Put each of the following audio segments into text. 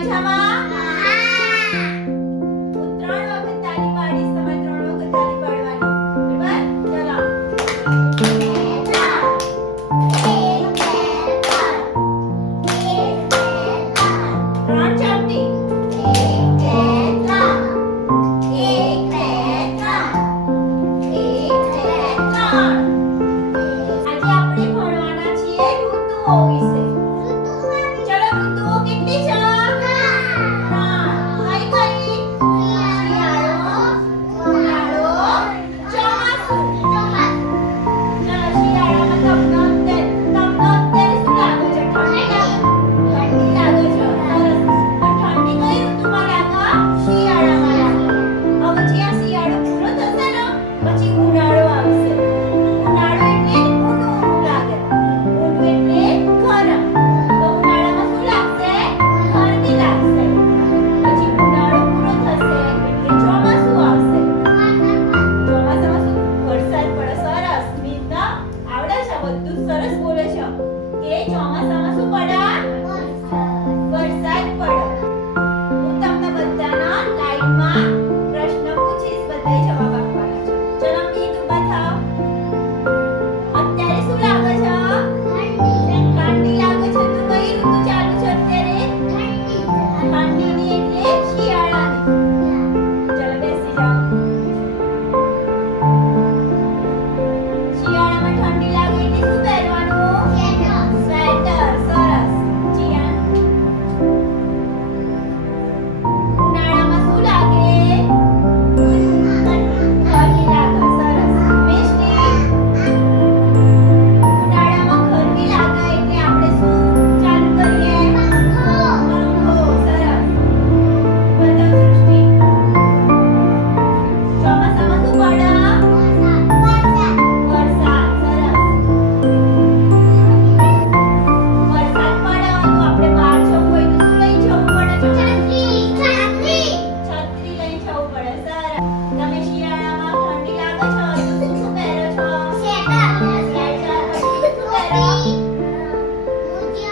一下吗？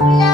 啦啦。